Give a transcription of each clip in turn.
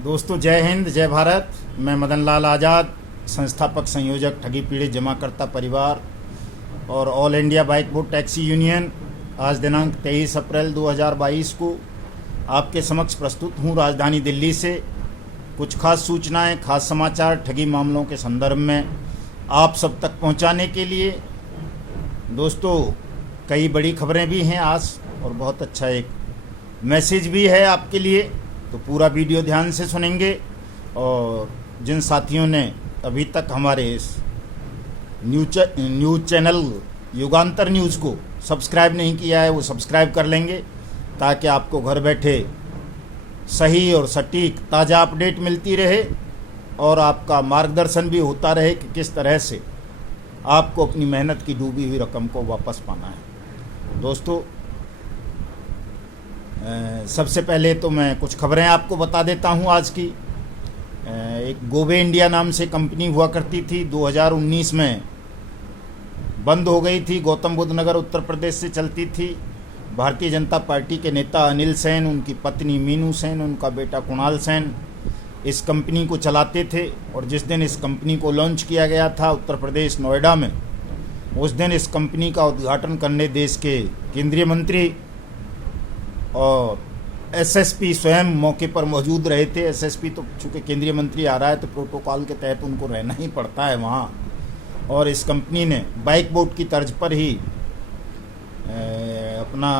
दोस्तों, जय हिंद, जय भारत। मैं मदन लाल आज़ाद, संस्थापक संयोजक ठगी पीड़ित जमाकर्ता परिवार और all India bike boat taxi union, आज दिनांक 23 अप्रैल 2022 को आपके समक्ष प्रस्तुत हूँ राजधानी दिल्ली से। कुछ खास सूचनाएं, खास समाचार ठगी मामलों के संदर्भ में आप सब तक पहुंचाने के लिए। दोस्तों, कई बड़ी खबरें भी हैं आज और बहुत अच्छा एक मैसेज भी है आपके लिए, तो पूरा वीडियो ध्यान से सुनेंगे। और जिन साथियों ने अभी तक हमारे इस न्यूज़ चैनल युगांतर न्यूज़ को सब्सक्राइब नहीं किया है वो सब्सक्राइब कर लेंगे, ताकि आपको घर बैठे सही और सटीक ताज़ा अपडेट मिलती रहे और आपका मार्गदर्शन भी होता रहे कि किस तरह से आपको अपनी मेहनत की डूबी हुई रकम को वापस पाना है। दोस्तों, सबसे पहले तो मैं कुछ खबरें आपको बता देता हूं आज की। एक गोवे इंडिया नाम से कंपनी हुआ करती थी, 2019 में बंद हो गई थी। गौतम बुद्ध नगर उत्तर प्रदेश से चलती थी। भारतीय जनता पार्टी के नेता अनिल सेन, उनकी पत्नी मीनू सेन, उनका बेटा कुणाल सेन इस कंपनी को चलाते थे। और जिस दिन इस कंपनी को लॉन्च किया गया था उत्तर प्रदेश नोएडा में, उस दिन इस कंपनी का उद्घाटन करने देश के केंद्रीय मंत्री और एसएसपी स्वयं मौके पर मौजूद रहे थे। एसएसपी तो चूँकि केंद्रीय मंत्री आ रहा है तो प्रोटोकॉल के तहत उनको रहना ही पड़ता है वहाँ। और इस कंपनी ने बाइक बोट की तर्ज पर ही अपना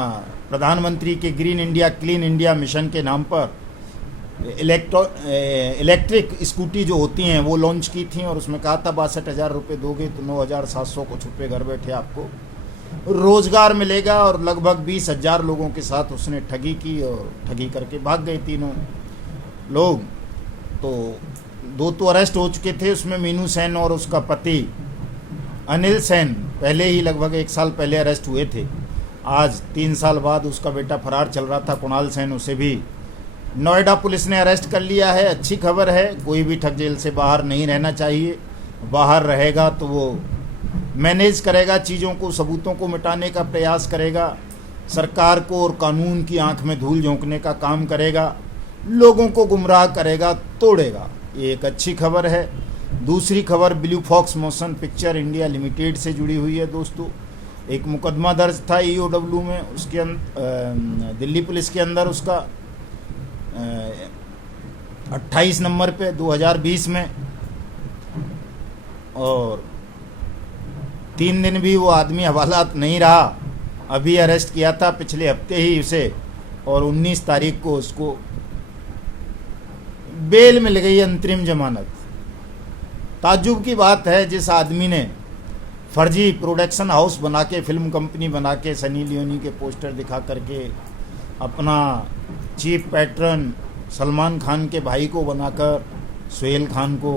प्रधानमंत्री के green India clean India mission के नाम पर इलेक्ट्रिक स्कूटी जो होती हैं वो लॉन्च की थी। और उसमें कहा था 62,000 रुपये दोगे तो 9,700 कुछ रुपये घर बैठे आपको रोजगार मिलेगा। और लगभग 20,000 लोगों के साथ उसने ठगी की और ठगी करके भाग गए तीनों लोग। तो दो तो अरेस्ट हो चुके थे, उसमें मीनू सेन और उसका पति अनिल सेन पहले ही लगभग 1 साल पहले अरेस्ट हुए थे। आज 3 साल बाद उसका बेटा फरार चल रहा था कुणाल सेन, उसे भी नोएडा पुलिस ने अरेस्ट कर लिया है। अच्छी खबर है, कोई भी ठग जेल से बाहर नहीं रहना चाहिए। बाहर रहेगा तो वो मैनेज करेगा चीज़ों को, सबूतों को मिटाने का प्रयास करेगा, सरकार को और कानून की आंख में धूल झोंकने का काम करेगा, लोगों को गुमराह करेगा, तोड़ेगा। ये एक अच्छी खबर है। दूसरी खबर Blue Fox Motion Picture India Limited से जुड़ी हुई है। दोस्तों, एक मुकदमा दर्ज था ईओडब्ल्यू में, उसके दिल्ली पुलिस के अंदर उसका 28 नंबर पे 2020 में। और 3 दिन भी वो आदमी हवालात नहीं रहा, अभी अरेस्ट किया था पिछले हफ्ते ही उसे, और 19 तारीख को उसको बेल मिल गई, अंतरिम जमानत। ताज्जुब की बात है, जिस आदमी ने फर्जी प्रोडक्शन हाउस बना के, फिल्म कंपनी बना के, सनी लियोनी के पोस्टर दिखा करके अपना चीफ पैट्रन सलमान खान के भाई को बनाकर, सोहेल खान को,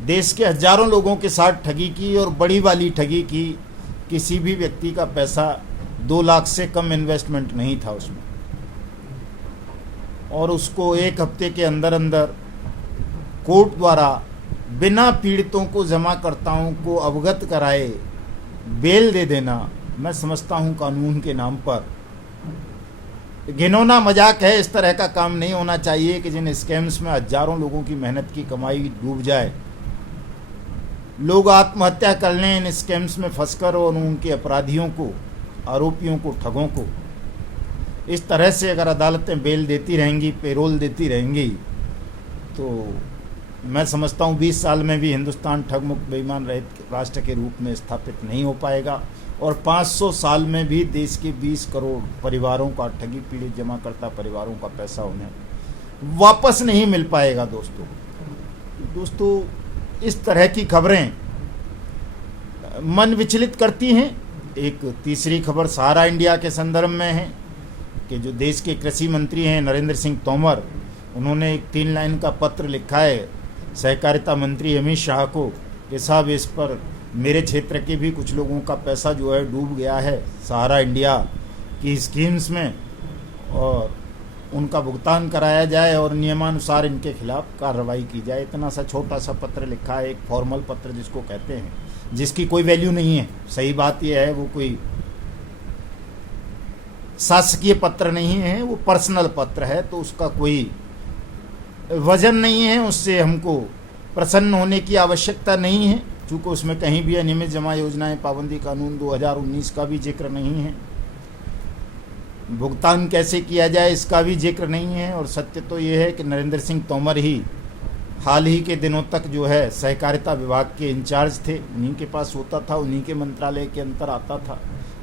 देश के हजारों लोगों के साथ ठगी की और बड़ी वाली ठगी की। किसी भी व्यक्ति का पैसा 2 लाख से कम इन्वेस्टमेंट नहीं था उसमें, और उसको 1 हफ्ते के अंदर अंदर कोर्ट द्वारा बिना पीड़ितों को, जमाकर्ताओं को अवगत कराए बेल दे देना, मैं समझता हूं कानून के नाम पर घिनौना मजाक है। इस तरह का काम नहीं होना चाहिए कि जिन स्कैम्स में हजारों लोगों की मेहनत की कमाई डूब जाए, लोग आत्महत्या कर लें इन स्कैम्स में फंसकर, और उनके अपराधियों को, आरोपियों को, ठगों को। इस तरह से अगर अदालतें बेल देती रहेंगी, पेरोल देती रहेंगी, तो मैं समझता हूँ 20 साल में भी हिंदुस्तान ठग मुक्त बेईमान रहित राष्ट्र के रूप में स्थापित नहीं हो पाएगा। और 500 साल में भी देश के 20 करोड़ परिवारों का, ठगी पीड़ित जमाकर्ता परिवारों का पैसा उन्हें वापस नहीं मिल पाएगा। दोस्तों, इस तरह की खबरें मन विचलित करती हैं। एक तीसरी खबर सहारा इंडिया के संदर्भ में है कि जो देश के कृषि मंत्री हैं नरेंद्र सिंह तोमर, उन्होंने एक 3 लाइन का पत्र लिखा है सहकारिता मंत्री अमित शाह को कि साहब, इस पर मेरे क्षेत्र के भी कुछ लोगों का पैसा जो है डूब गया है सहारा इंडिया की स्कीम्स में, और उनका भुगतान कराया जाए और नियमानुसार इनके खिलाफ कार्रवाई की जाए। इतना सा छोटा सा पत्र लिखा है, एक फॉर्मल पत्र जिसको कहते हैं, जिसकी कोई वैल्यू नहीं है। सही बात यह है, वो कोई शासकीय पत्र नहीं है, वो पर्सनल पत्र है, तो उसका कोई वजन नहीं है, उससे हमको प्रसन्न होने की आवश्यकता नहीं है, चूँकि उसमें कहीं भी अनियमित जमा योजनाएं पाबंदी कानून 2019 का भी जिक्र नहीं है, भुगतान कैसे किया जाए इसका भी जिक्र नहीं है। और सत्य तो ये है कि नरेंद्र सिंह तोमर ही हाल ही के दिनों तक जो है सहकारिता विभाग के इंचार्ज थे, उन्हीं के पास होता था, उन्हीं के मंत्रालय के अंतर आता था,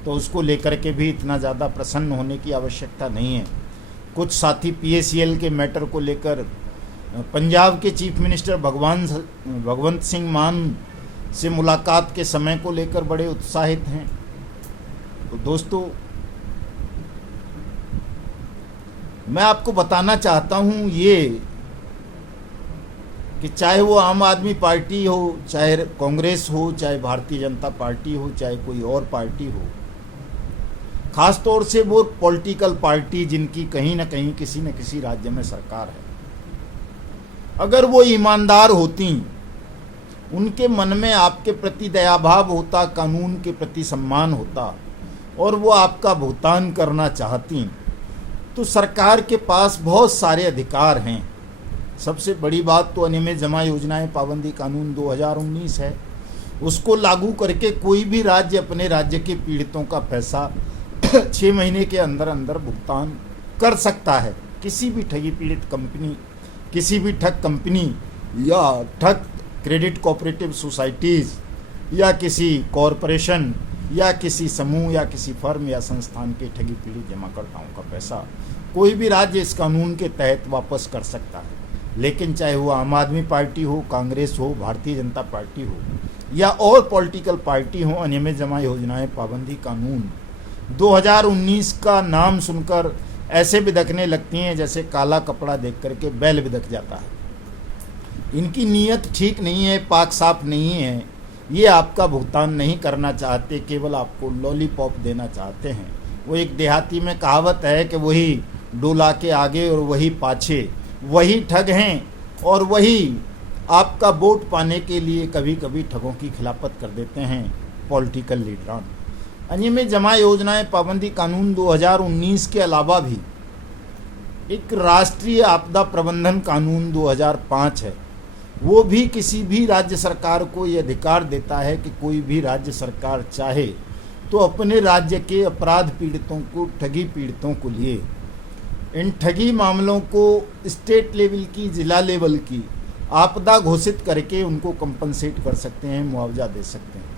तो उसको लेकर के भी इतना ज़्यादा प्रसन्न होने की आवश्यकता नहीं है। कुछ साथी PACL के मैटर को लेकर पंजाब के चीफ मिनिस्टर भगवंत सिंह मान से मुलाकात के समय को लेकर बड़े उत्साहित हैं। तो दोस्तों, मैं आपको बताना चाहता हूं ये कि चाहे वो आम आदमी पार्टी हो, चाहे कांग्रेस हो, चाहे भारतीय जनता पार्टी हो, चाहे कोई और पार्टी हो, खास तौर से वो पॉलिटिकल पार्टी जिनकी कहीं ना कहीं किसी न किसी राज्य में सरकार है, अगर वो ईमानदार होती, उनके मन में आपके प्रति दयाभाव होता, कानून के प्रति सम्मान होता और वो आपका भुगतान करना चाहती, तो सरकार के पास बहुत सारे अधिकार हैं। सबसे बड़ी बात तो अनियमित जमा योजनाएं पाबंदी कानून 2019 है, उसको लागू करके कोई भी राज्य अपने राज्य के पीड़ितों का पैसा 6 महीने के अंदर अंदर भुगतान कर सकता है। किसी भी ठगी पीड़ित कंपनी, किसी भी ठग कंपनी या ठग क्रेडिट कोऑपरेटिव सोसाइटीज़ या किसी कॉरपोरेशन या किसी समूह या किसी फर्म या संस्थान के ठगी पीड़ित जमाकर्ताओं का पैसा कोई भी राज्य इस कानून के तहत वापस कर सकता है। लेकिन चाहे वो आम आदमी पार्टी हो, कांग्रेस हो, भारतीय जनता पार्टी हो या और पॉलिटिकल पार्टी हो, अनियमित जमा योजनाएं पाबंदी कानून 2019 का नाम सुनकर ऐसे बिदकने लगती हैं जैसे काला कपड़ा देख करके बैल बिदक जाता है। इनकी नीयत ठीक नहीं है, पाक साफ नहीं है, ये आपका भुगतान नहीं करना चाहते, केवल आपको लॉलीपॉप देना चाहते हैं। वो एक देहाती में कहावत है कि वही डोला के आगे और वही पाछे, वही ठग हैं और वही आपका वोट पाने के लिए कभी कभी ठगों की खिलाफत कर देते हैं पॉलिटिकल लीडरान। अनियमित जमा योजनाएं पाबंदी कानून 2019 के अलावा भी एक राष्ट्रीय आपदा प्रबंधन कानून 2005 है, वो भी किसी भी राज्य सरकार को ये अधिकार देता है कि कोई भी राज्य सरकार चाहे तो अपने राज्य के अपराध पीड़ितों को, ठगी पीड़ितों को लिए इन ठगी मामलों को स्टेट लेवल की, जिला लेवल की आपदा घोषित करके उनको कंपनसेट कर सकते हैं, मुआवजा दे सकते हैं।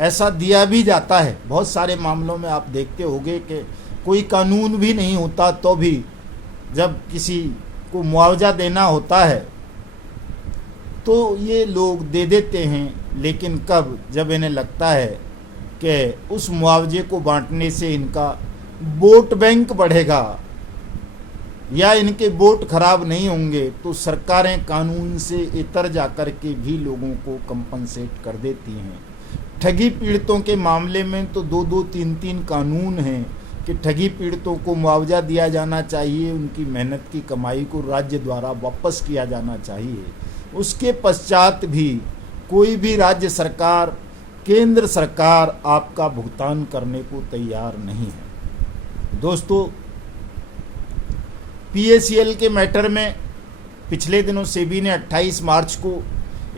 ऐसा दिया भी जाता है। बहुत सारे मामलों में आप देखते होंगे कि कोई कानून भी नहीं होता तो भी जब किसी को मुआवजा देना होता है तो ये लोग दे देते हैं। लेकिन कब, जब इन्हें लगता है कि उस मुआवजे को बांटने से इनका वोट बैंक बढ़ेगा या इनके वोट खराब नहीं होंगे, तो सरकारें कानून से इतर जाकर के भी लोगों को कंपनसेट कर देती हैं। ठगी पीड़ितों के मामले में तो 2-2, 3-3 कानून हैं कि ठगी पीड़ितों को मुआवजा दिया जाना चाहिए, उनकी मेहनत की कमाई को राज्य द्वारा वापस किया जाना चाहिए। उसके पश्चात भी कोई भी राज्य सरकार, केंद्र सरकार आपका भुगतान करने को तैयार नहीं है। दोस्तों, PACL के मैटर में पिछले दिनों सेबी ने 28 मार्च को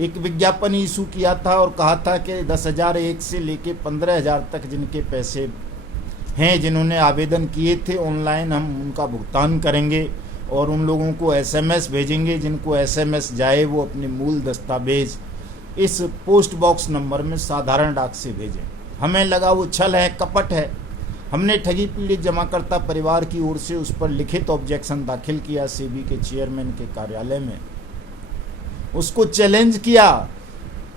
एक विज्ञापन इशू किया था और कहा था कि 10,001 से लेके 15,000 तक जिनके पैसे हैं, जिन्होंने आवेदन किए थे ऑनलाइन, हम उनका भुगतान करेंगे और उन लोगों को SMS भेजेंगे। जिनको SMS जाए वो अपने मूल दस्तावेज इस पोस्ट बॉक्स नंबर में साधारण डाक से भेजें। हमें लगा वो छल है, कपट है। हमने ठगी पीड़ित जमाकर्ता परिवार की ओर से उस पर लिखित ऑब्जेक्शन दाखिल किया सेबी के चेयरमैन के कार्यालय में, उसको चैलेंज किया।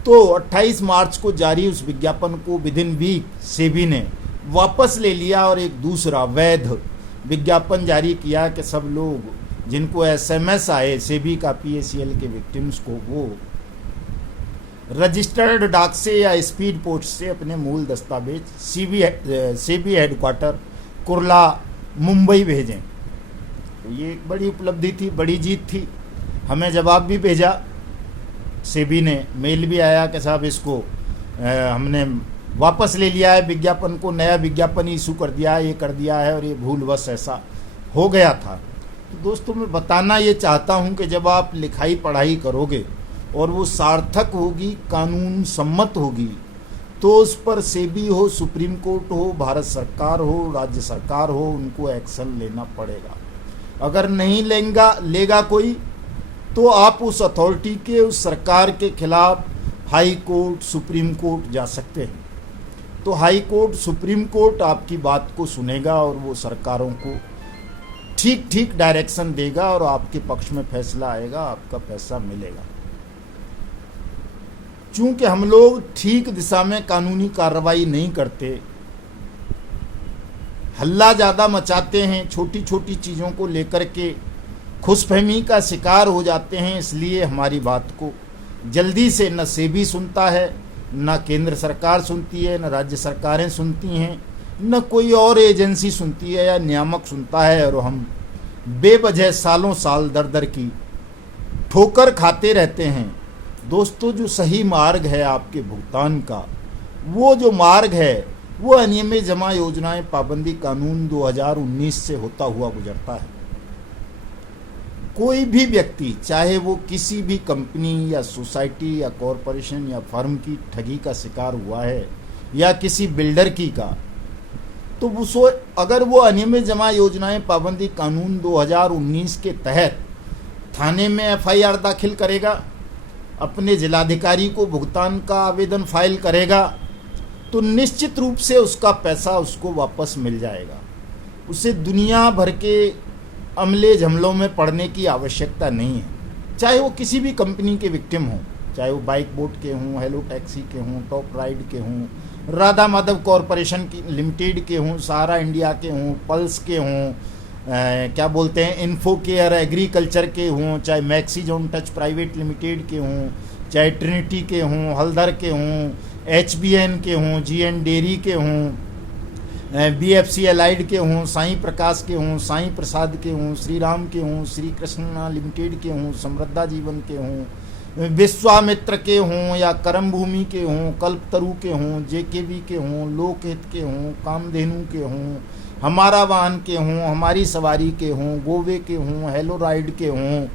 तो 28 मार्च को जारी उस विज्ञापन को विदिन वीक सेबी ने वापस ले लिया और एक दूसरा वैध विज्ञापन जारी किया कि सब लोग जिनको SMS आए सेबी का PACL के विक्टिम्स को, वो रजिस्टर्ड डाक से या स्पीड पोस्ट से अपने मूल दस्तावेज सेबी हेडक्वार्टर कुर्ला मुंबई भेजें। तो ये एक बड़ी उपलब्धि थी, बड़ी जीत थी। हमें जवाब भी भेजा सेबी ने, मेल भी आया कि साहब इसको हमने वापस ले लिया है, विज्ञापन को नया विज्ञापन इशू कर दिया है, ये कर दिया है और ये भूलवश ऐसा हो गया था। तो दोस्तों मैं बताना ये चाहता हूँ कि जब आप लिखाई पढ़ाई करोगे और वो सार्थक होगी, कानून सम्मत होगी, तो उस पर सेबी हो, सुप्रीम कोर्ट हो, भारत सरकार हो, राज्य सरकार हो, उनको एक्शन लेना पड़ेगा। अगर नहीं लेगा कोई, तो आप उस अथॉरिटी के, उस सरकार के खिलाफ हाई कोर्ट, सुप्रीम कोर्ट जा सकते हैं। तो हाई कोर्ट, सुप्रीम कोर्ट आपकी बात को सुनेगा और वो सरकारों को ठीक डायरेक्शन देगा और आपके पक्ष में फैसला आएगा, आपका पैसा मिलेगा। चूंकि हम लोग ठीक दिशा में कानूनी कार्रवाई नहीं करते, हल्ला ज़्यादा मचाते हैं, छोटी छोटी चीज़ों को लेकर के खुशफहमी का शिकार हो जाते हैं, इसलिए हमारी बात को जल्दी से न सेबी सुनता है, न केंद्र सरकार सुनती है, न राज्य सरकारें सुनती हैं, न कोई और एजेंसी सुनती है या नियामक सुनता है, और हम बेवजह सालों साल दर की ठोकर खाते रहते हैं। दोस्तों, जो सही मार्ग है आपके भुगतान का, वो जो मार्ग है वो अनियमित जमा योजनाएं पाबंदी कानून 2019 से होता हुआ गुजरता है। कोई भी व्यक्ति, चाहे वो किसी भी कंपनी या सोसाइटी या कॉरपोरेशन या फर्म की ठगी का शिकार हुआ है या किसी बिल्डर की का, तो वो अगर वो अनियमित जमा योजनाएं पाबंदी कानून 2019 के तहत थाने में एफआईआर दाखिल करेगा, अपने जिलाधिकारी को भुगतान का आवेदन फाइल करेगा, तो निश्चित रूप से उसका पैसा उसको वापस मिल जाएगा। उसे दुनिया भर के अमले झमलों में पड़ने की आवश्यकता नहीं है। चाहे वो किसी भी कंपनी के विक्टिम हों, चाहे वो बाइक बोट के हों, हेलो टैक्सी के हों, टॉप राइड के हों, राधा माधव कॉरपोरेशन की लिमिटेड के हों, सहारा इंडिया के हों, पल्स के हों, क्या बोलते हैं, इन्फो केयर एग्रीकल्चर के हों, चाहे मैक्सीजोन टच प्राइवेट लिमिटेड के हों, चाहे ट्रिनिटी के हों, हल्दर के हों, HBN के हों, GN डेयरी के हों, BFC एलाइड के हों, साईं प्रकाश के हों, साईं प्रसाद के हों, श्री राम के हों, श्री कृष्णा लिमिटेड के हों, समृद्धा जीवन के हों, विश्वामित्र के हों या करम भूमि के हों, कल्पतरु के हों, JKV के हों, लोकहित के हों, कामधेनु के हों, हमारा वाहन के हों, हमारी सवारी के हों, गोवे के हों, हेलो राइड के हों,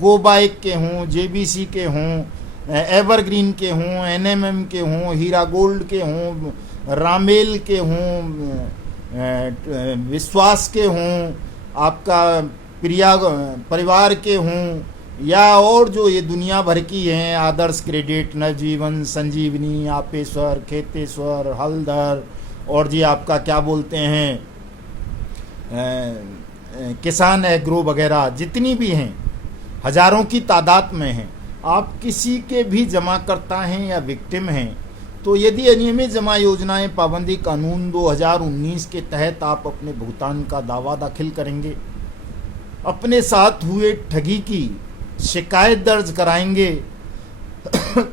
गो बाइक के हों, JBC के हों, एवरग्रीन के हों, NMM के हों, हीरा गोल्ड के हों, रामेल के हों, विश्वास के हों, आपका प्रिया परिवार के हों, या और जो ये दुनिया भर की हैं, आदर्श क्रेडिट, नवजीवन, संजीवनी, आपेश्वर, खेतेश्वर, हल्दर, और जी आपका क्या बोलते हैं, किसान एग्रो वगैरह, जितनी भी हैं, हजारों की तादाद में हैं। आप किसी के भी जमाकर्ता हैं या विक्टिम हैं, तो यदि अनियमित जमा योजनाएं पाबंदी कानून 2019 के तहत आप अपने भुगतान का दावा दाखिल करेंगे, अपने साथ हुए ठगी की शिकायत दर्ज कराएंगे,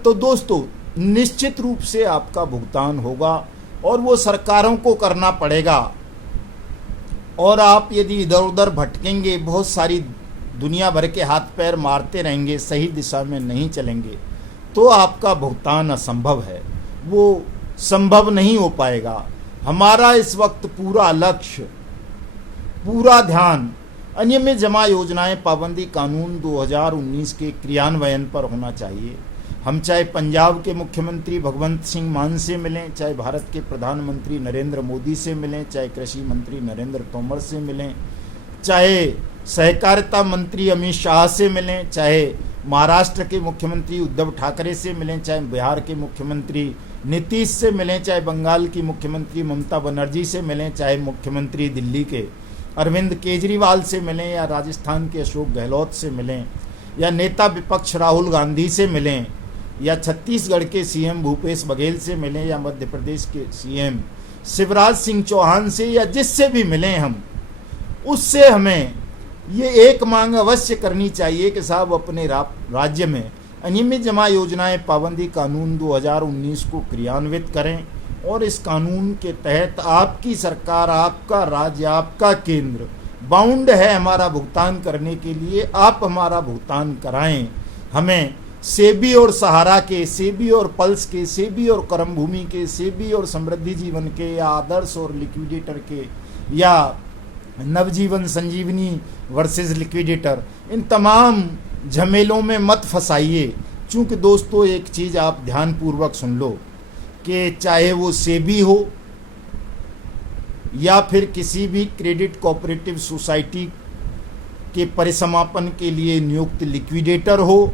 तो दोस्तों निश्चित रूप से आपका भुगतान होगा और वो सरकारों को करना पड़ेगा। और आप यदि इधर उधर भटकेंगे, बहुत सारी दुनिया भर के हाथ पैर मारते रहेंगे, सही दिशा में नहीं चलेंगे, तो आपका भुगतान असंभव है, वो संभव नहीं हो पाएगा। हमारा इस वक्त पूरा लक्ष्य, पूरा ध्यान अनियमित जमा योजनाएं पाबंदी कानून 2019 के क्रियान्वयन पर होना चाहिए। हम चाहे पंजाब के मुख्यमंत्री भगवंत सिंह मान से मिलें, चाहे भारत के प्रधानमंत्री नरेंद्र मोदी से मिलें, चाहे कृषि मंत्री नरेंद्र तोमर से मिलें, चाहे सहकारिता मंत्री अमित शाह से मिलें, चाहे महाराष्ट्र के मुख्यमंत्री उद्धव ठाकरे से मिलें, चाहे बिहार के मुख्यमंत्री नीतीश से मिलें, चाहे बंगाल की मुख्यमंत्री ममता बनर्जी से मिलें, चाहे मुख्यमंत्री दिल्ली के अरविंद केजरीवाल से मिलें, या राजस्थान के अशोक गहलोत से मिलें, या नेता विपक्ष राहुल गांधी से मिलें, या छत्तीसगढ़ के CM भूपेश बघेल से मिलें, या मध्य प्रदेश के CM शिवराज सिंह चौहान से, या जिससे भी मिलें हम, उससे हमें ये एक मांग अवश्य करनी चाहिए कि साहब अपने राज्य में अनियमित जमा योजनाएं पाबंदी कानून 2019 को क्रियान्वित करें, और इस कानून के तहत आपकी सरकार, आपका राज्य, आपका केंद्र बाउंड है हमारा भुगतान करने के लिए। आप हमारा भुगतान कराएं। हमें सेबी और सहारा के, सेबी और पल्स के, सेबी और करम भूमि के, सेबी और समृद्धि जीवन के, या आदर्श और लिक्विडेटर के, या नवजीवन संजीवनी वर्सेस लिक्विडेटर, इन तमाम झमेलों में मत फंसाइए। चूँकि दोस्तों एक चीज़ आप ध्यानपूर्वक सुन लो कि चाहे वो सेबी हो या फिर किसी भी क्रेडिट कोऑपरेटिव सोसाइटी के परिसमापन के लिए नियुक्त लिक्विडेटर हो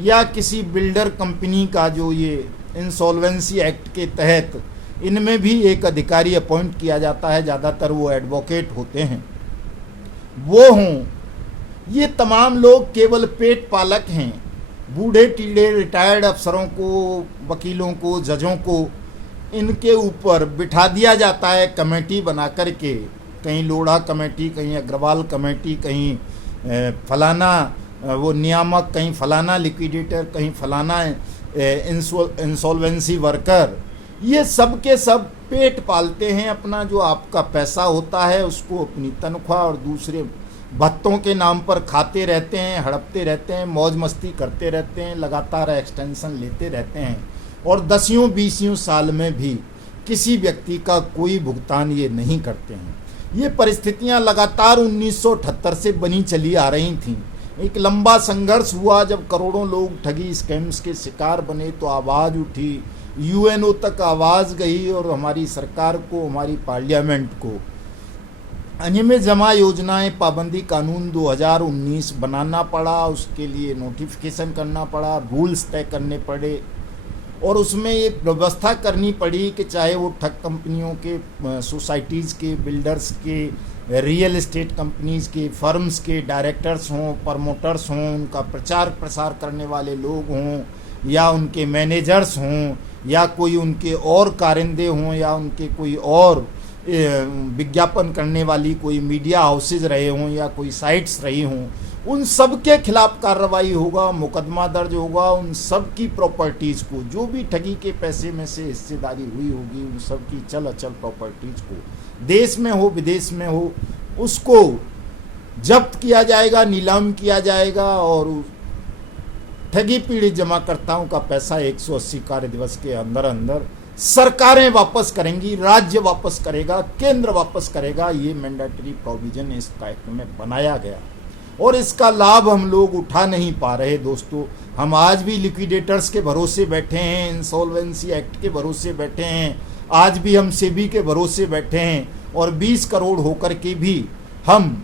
या किसी बिल्डर कंपनी का जो ये इंसॉल्वेंसी एक्ट के तहत इनमें भी एक अधिकारी अपॉइंट किया जाता है, ज़्यादातर वो एडवोकेट होते हैं, वो हों, ये तमाम लोग केवल पेट पालक हैं। बूढ़े टीढ़े रिटायर्ड अफसरों को, वकीलों को, जजों को इनके ऊपर बिठा दिया जाता है कमेटी बना करके, कहीं लोढ़ा कमेटी, कहीं अग्रवाल कमेटी, कहीं फलाना वो नियामक, कहीं फलाना लिक्विडेटर, कहीं फलाना इंसॉल्वेंसी वर्कर। ये सब के सब पेट पालते हैं अपना, जो आपका पैसा होता है उसको अपनी तनख्वाह और दूसरे भत्तों के नाम पर खाते रहते हैं, हड़पते रहते हैं, मौज मस्ती करते रहते हैं, लगातार एक्सटेंशन लेते रहते हैं और 10-20 साल में भी किसी व्यक्ति का कोई भुगतान ये नहीं करते हैं। ये परिस्थितियां लगातार 1978 से बनी चली आ रही थीं। एक लंबा संघर्ष हुआ, जब करोड़ों लोग ठगी स्कैम्स के शिकार बने तो आवाज़ उठी, यूएनओ तक आवाज़ गई और हमारी सरकार को, हमारी पार्लियामेंट को अनियमित जमा योजनाएं पाबंदी कानून 2019 बनाना पड़ा। उसके लिए नोटिफिकेशन करना पड़ा, रूल्स तय करने पड़े और उसमें एक व्यवस्था करनी पड़ी कि चाहे वो ठग कंपनियों के, सोसाइटीज़ के, बिल्डर्स के, रियल एस्टेट कंपनीज़ के, फर्म्स के डायरेक्टर्स हों, प्रमोटर्स हों, उनका प्रचार प्रसार करने वाले लोग हों या उनके मैनेजर्स हों या कोई उनके और कारिंदे हों या उनके कोई और विज्ञापन करने वाली कोई मीडिया हाउसेज रहे हों या कोई साइट्स रही हों, उन सब के खिलाफ कार्रवाई होगा, मुकदमा दर्ज होगा। उन सब की प्रॉपर्टीज़ को, जो भी ठगी के पैसे में से हिस्सेदारी हुई होगी, उन सब की चल अचल प्रॉपर्टीज़ को, देश में हो विदेश में हो, उसको जब्त किया जाएगा, नीलाम किया जाएगा और ठगी पीड़ित जमाकर्ताओं का पैसा 180 कार्य दिवस के अंदर अंदर सरकारें वापस करेंगी, राज्य वापस करेगा, केंद्र वापस करेगा। ये मैंडेटरी प्रोविजन इस एक्ट में बनाया गया और इसका लाभ हम लोग उठा नहीं पा रहे दोस्तों। हम आज भी लिक्विडेटर्स के भरोसे बैठे हैं, इंसॉल्वेंसी एक्ट के भरोसे बैठे हैं, आज भी हम सेबी के भरोसे बैठे हैं और 20 करोड़ होकर के भी हम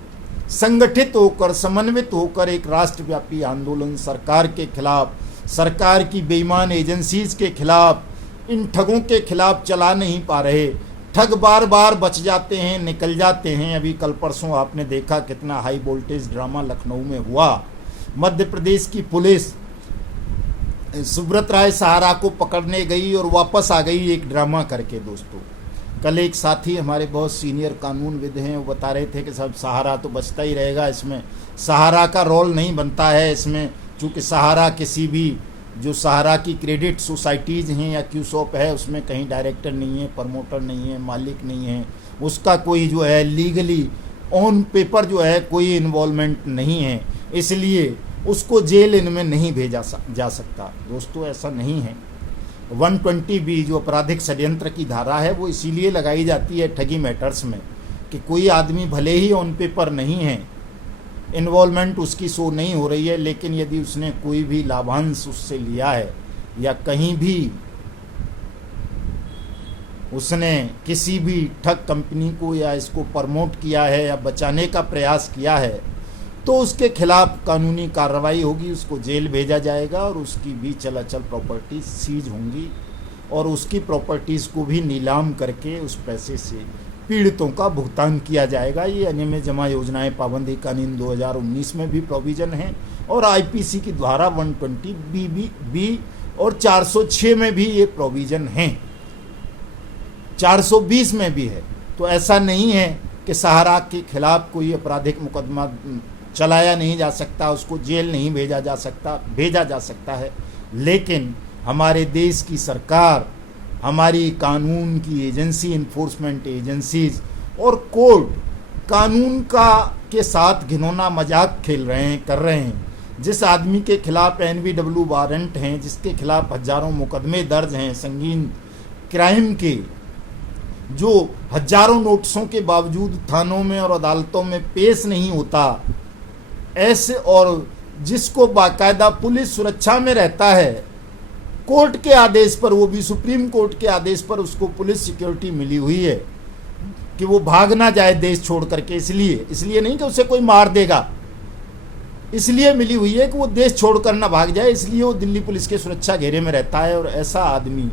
संगठित होकर, समन्वित होकर एक राष्ट्रव्यापी आंदोलन सरकार के खिलाफ, सरकार की बेईमान एजेंसीज के खिलाफ, इन ठगों के खिलाफ चला नहीं पा रहे। ठग बार बार बच जाते हैं, निकल जाते हैं। अभी कल परसों आपने देखा कितना हाई वोल्टेज ड्रामा लखनऊ में हुआ। मध्य प्रदेश की पुलिस सुब्रत राय सहारा को पकड़ने गई और वापस आ गई एक ड्रामा करके। दोस्तों कल एक साथी हमारे बहुत सीनियर कानूनविद हैं, वो बता रहे थे कि सब सहारा तो बचता ही रहेगा, इसमें सहारा का रोल नहीं बनता है इसमें, चूँकि सहारा किसी भी जो सहारा की क्रेडिट सोसाइटीज़ हैं या क्यूसॉप है उसमें कहीं डायरेक्टर नहीं है, प्रमोटर नहीं है, मालिक नहीं है, उसका कोई जो है लीगली ऑन पेपर जो है कोई इन्वॉल्वमेंट नहीं है, इसलिए उसको जेल इनमें नहीं भेजा जा सकता। दोस्तों ऐसा नहीं है। 120B जो आपराधिक षड्यंत्र की धारा है वो इसीलिए लगाई जाती है ठगी मैटर्स में कि कोई आदमी भले ही ऑन पेपर नहीं है, इन्वॉल्वमेंट उसकी शो नहीं हो रही है, लेकिन यदि उसने कोई भी लाभांश उससे लिया है या कहीं भी उसने किसी भी ठग कंपनी को या इसको प्रमोट किया है या बचाने का प्रयास किया है, तो उसके खिलाफ कानूनी कार्रवाई होगी, उसको जेल भेजा जाएगा और उसकी भी चलाचल प्रॉपर्टीज सीज होंगी और उसकी प्रॉपर्टीज़ को भी नीलाम करके उस पैसे से पीड़ितों का भुगतान किया जाएगा। ये अनियमित जमा योजनाएं पाबंदी कानून 2019 में भी प्रोविज़न है और आईपीसी की धारा 120B और 406 में भी ये प्रोविज़न है, 420 में भी है। तो ऐसा नहीं है कि सहारा के खिलाफ कोई आपराधिक मुकदमा चलाया नहीं जा सकता, उसको जेल नहीं भेजा जा सकता है। लेकिन हमारे देश की सरकार, हमारी कानून की एजेंसी, इन्फोर्समेंट एजेंसीज और कोर्ट कानून के साथ घिनौना मजाक कर रहे हैं। जिस आदमी के खिलाफ NBW वारंट हैं, जिसके खिलाफ हजारों मुकदमे दर्ज हैं संगीन क्राइम के, जो हजारों नोटिसों के बावजूद थानों में और अदालतों में पेश नहीं होता, ऐसे, और जिसको बाकायदा पुलिस सुरक्षा में रहता है, कोर्ट के आदेश पर, वो भी सुप्रीम कोर्ट के आदेश पर उसको पुलिस सिक्योरिटी मिली हुई है कि वो भाग ना जाए देश छोड़ करके, इसलिए नहीं कि उसे कोई मार देगा, इसलिए मिली हुई है कि वो देश छोड़कर ना भाग जाए, इसलिए वो दिल्ली पुलिस के सुरक्षा घेरे में रहता है। और ऐसा आदमी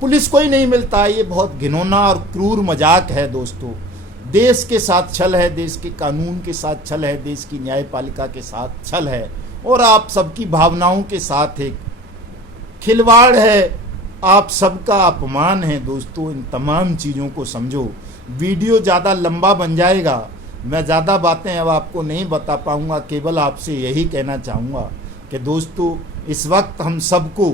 पुलिस को ही नहीं मिलता। ये बहुत घिनौना और क्रूर मजाक है दोस्तों। देश के साथ छल है, देश के कानून के साथ छल है, देश की न्यायपालिका के साथ छल है, और आप सबकी भावनाओं के साथ एक खिलवाड़ है, आप सबका अपमान है दोस्तों। इन तमाम चीज़ों को समझो। वीडियो ज़्यादा लंबा बन जाएगा, मैं ज़्यादा बातें अब आपको नहीं बता पाऊँगा, केवल आपसे यही कहना चाहूँगा कि दोस्तों इस वक्त हम सबको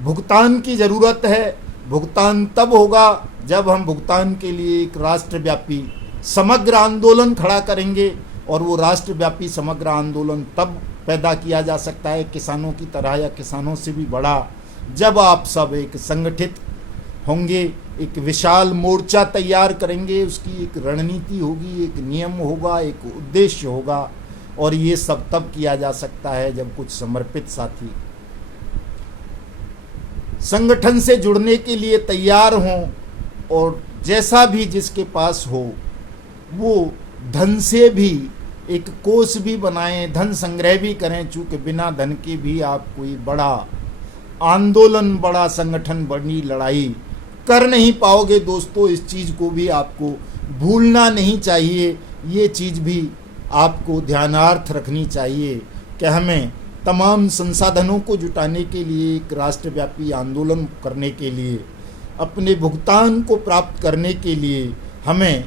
भुगतान की ज़रूरत है। भुगतान तब होगा जब हम भुगतान के लिए एक राष्ट्रव्यापी समग्र आंदोलन खड़ा करेंगे, और वो राष्ट्रव्यापी समग्र आंदोलन तब पैदा किया जा सकता है किसानों की तरह या किसानों से भी बड़ा, जब आप सब एक संगठित होंगे, एक विशाल मोर्चा तैयार करेंगे, उसकी एक रणनीति होगी, एक नियम होगा, एक उद्देश्य होगा। और ये सब तब किया जा सकता है जब कुछ समर्पित साथी संगठन से जुड़ने के लिए तैयार हों, और जैसा भी जिसके पास हो वो धन से भी एक कोष भी बनाएं, धन संग्रह भी करें, चूँकि बिना धन के भी आप कोई बड़ा आंदोलन, बड़ा संगठन, बड़ी लड़ाई कर नहीं पाओगे दोस्तों। इस चीज़ को भी आपको भूलना नहीं चाहिए, ये चीज़ भी आपको ध्यानार्थ रखनी चाहिए कि हमें तमाम संसाधनों को जुटाने के लिए, एक राष्ट्रव्यापी आंदोलन करने के लिए, अपने भुगतान को प्राप्त करने के लिए हमें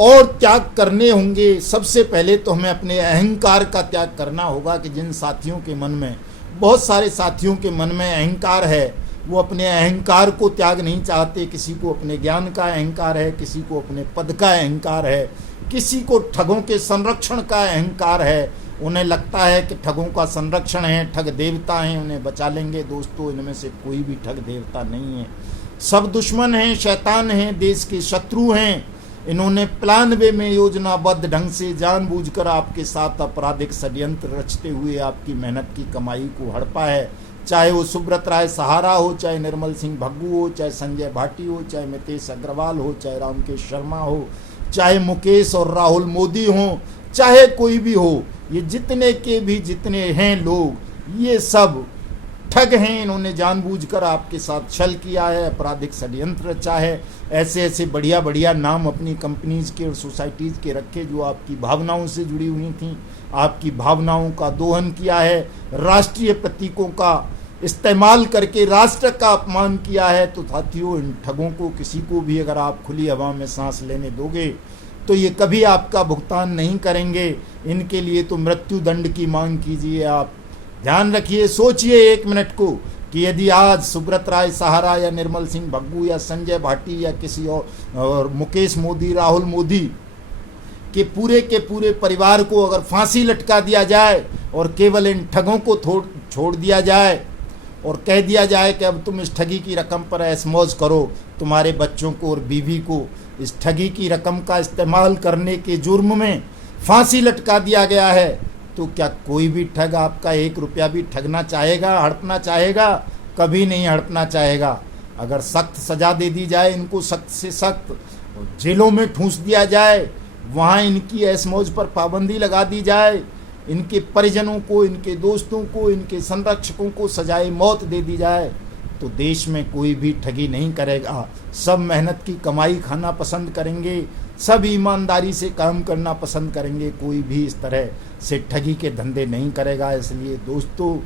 और त्याग करने होंगे। सबसे पहले तो हमें अपने अहंकार का त्याग करना होगा कि जिन साथियों के मन में, बहुत सारे साथियों के मन में अहंकार है, वो अपने अहंकार को त्याग नहीं चाहते। किसी को अपने ज्ञान का अहंकार है, किसी को अपने पद का अहंकार है, किसी को ठगों के संरक्षण का अहंकार है। उन्हें लगता है कि ठगों का संरक्षण है, ठग देवता हैं, उन्हें बचा लेंगे। दोस्तों इनमें से कोई भी ठग देवता नहीं है, सब दुश्मन हैं, शैतान हैं, देश के शत्रु हैं। इन्होंने प्लान वे में योजनाबद्ध ढंग से जानबूझकर आपके साथ आपराधिक षड्यंत्र रचते हुए आपकी मेहनत की कमाई को हड़पा है। चाहे वो सुब्रत राय सहारा हो, चाहे निर्मल सिंह भग्गू हो, चाहे संजय भाटी हो, चाहे मितेश अग्रवाल हो, चाहे रामकेश शर्मा हो, चाहे मुकेश और राहुल मोदी हो, चाहे कोई भी हो, ये जितने के भी जितने हैं लोग, ये सब ठग हैं। इन्होंने जानबूझकर आपके साथ छल किया है, आपराधिक षड्यंत्र रचा है। ऐसे ऐसे बढ़िया बढ़िया नाम अपनी कंपनीज के और सोसाइटीज़ के रखे जो आपकी भावनाओं से जुड़ी हुई थी, आपकी भावनाओं का दोहन किया है, राष्ट्रीय प्रतीकों का इस्तेमाल करके राष्ट्र का अपमान किया है। तो साथियों इन ठगों को, किसी को भी अगर आप खुली हवा में सांस लेने दोगे तो ये कभी आपका भुगतान नहीं करेंगे। इनके लिए तो मृत्यु दंड की मांग कीजिए। आप ध्यान रखिए, सोचिए एक मिनट को कि यदि आज सुब्रत राय सहारा या निर्मल सिंह भग्गू या संजय भाटी या किसी और मुकेश मोदी, राहुल मोदी के पूरे परिवार को अगर फांसी लटका दिया जाए और केवल इन ठगों को छोड़ दिया जाए और कह दिया जाए कि अब तुम इस ठगी की रकम पर ऐशमौज करो, तुम्हारे बच्चों को और बीवी को इस ठगी की रकम का इस्तेमाल करने के जुर्म में फांसी लटका दिया गया है, तो क्या कोई भी ठग आपका 1 रुपया भी ठगना चाहेगा, हड़पना चाहेगा? कभी नहीं हड़पना चाहेगा। अगर सख्त सज़ा दे दी जाए, इनको सख्त से सख्त जेलों में ठूंस दिया जाए, वहाँ इनकी ऐशमौज पर पाबंदी लगा दी जाए, इनके परिजनों को, इनके दोस्तों को, इनके संरक्षकों को सजाए मौत दे दी जाए, तो देश में कोई भी ठगी नहीं करेगा। सब मेहनत की कमाई खाना पसंद करेंगे, सब ईमानदारी से काम करना पसंद करेंगे, कोई भी इस तरह से ठगी के धंधे नहीं करेगा। इसलिए दोस्तों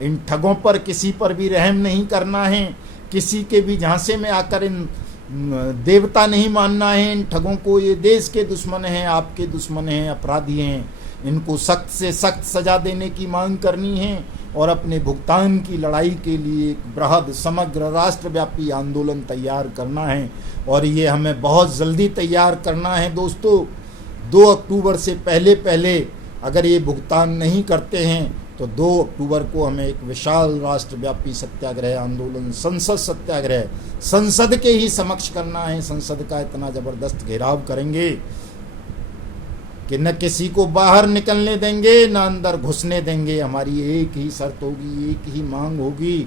इन ठगों पर किसी पर भी रहम नहीं करना है, किसी के भी झांसे में आकर इन देवता नहीं मानना है इन ठगों को। ये देश के दुश्मन हैं, आपके दुश्मन हैं, अपराधी हैं। इनको सख्त से सख्त सज़ा देने की मांग करनी है और अपने भुगतान की लड़ाई के लिए एक बृहद समग्र राष्ट्रव्यापी आंदोलन तैयार करना है, और ये हमें बहुत जल्दी तैयार करना है दोस्तों। 2 अक्टूबर से पहले अगर ये भुगतान नहीं करते हैं तो 2 अक्टूबर को हमें एक विशाल राष्ट्रव्यापी सत्याग्रह आंदोलन, संसद सत्याग्रह, संसद के ही समक्ष करना है। संसद का इतना जबरदस्त घेराव करेंगे कि न किसी को बाहर निकलने देंगे, न अंदर घुसने देंगे। हमारी एक ही शर्त होगी, एक ही मांग होगी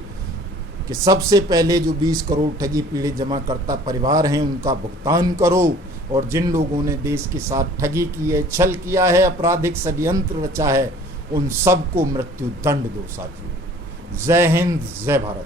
कि सबसे पहले जो 20 करोड़ ठगी पीड़ित जमाकर्ता परिवार हैं उनका भुगतान करो, और जिन लोगों ने देश के साथ ठगी की है, छल किया है, आपराधिक षड्यंत्र रचा है, उन सबको मृत्यु दंड दो साथियों। जय हिंद, जय भारत।